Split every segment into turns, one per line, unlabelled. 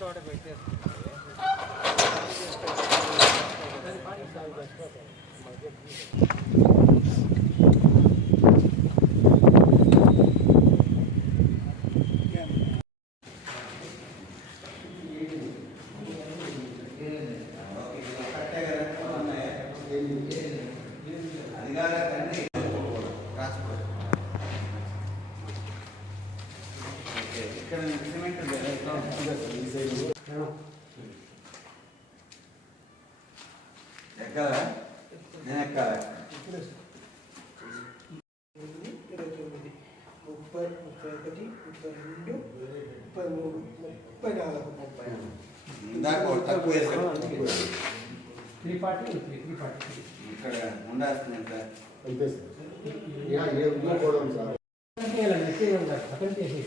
తోట పెట్టేస్తుంది
ఇక్కడ సిమెంట్ ఎక్కాలా నేను ఎక్కాలా
ఇరవై తొమ్మిది ముప్పై ముప్పై ఒకటి ముప్పై రెండు ముప్పై మూడు ముప్పై నాలుగు ముప్పై
ఇందాక ఒకటి తక్కువ వేసాడు
three forty three three forty
ఇక్కడ ఉండాల్సింది ఎంత
అంతే సార్ యా, ఏ ఇంకో కూడా ఉంది సార్
అక్కడ చేసి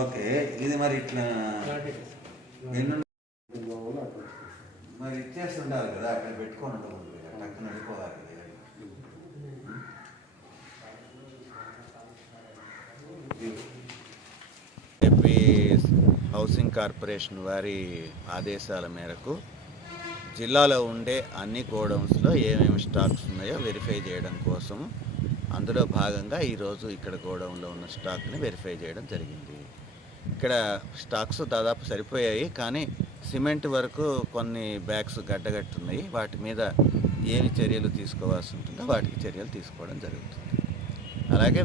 ఓకే ఇది మరి ఇట్లా. మరి ఇచ్చేసి ఉండాలి కదా అక్కడ పెట్టుకొని ఉండకూడదు టక్కున వెళ్ళిపోవాలి కదా.
ఏపీ హౌసింగ్ కార్పొరేషన్ వారి ఆదేశాల మేరకు జిల్లాలో ఉండే అన్ని గోడౌన్స్లో ఏమేమి స్టాక్స్ ఉన్నాయో వెరిఫై చేయడం కోసం అందులో భాగంగా ఈరోజు ఇక్కడ గోడౌన్లో ఉన్న స్టాక్ని వెరిఫై చేయడం జరిగింది. ఇక్కడ స్టాక్స్ దాదాపు సరిపోయాయి కానీ సిమెంట్ వరకు కొన్ని బ్యాగ్స్ గడ్డగట్టున్నాయి. వాటి మీద ఏమి చర్యలు తీసుకోవాల్సి ఉంటుందో వాటికి చర్యలు తీసుకోవడం జరుగుతుంది. అలాగే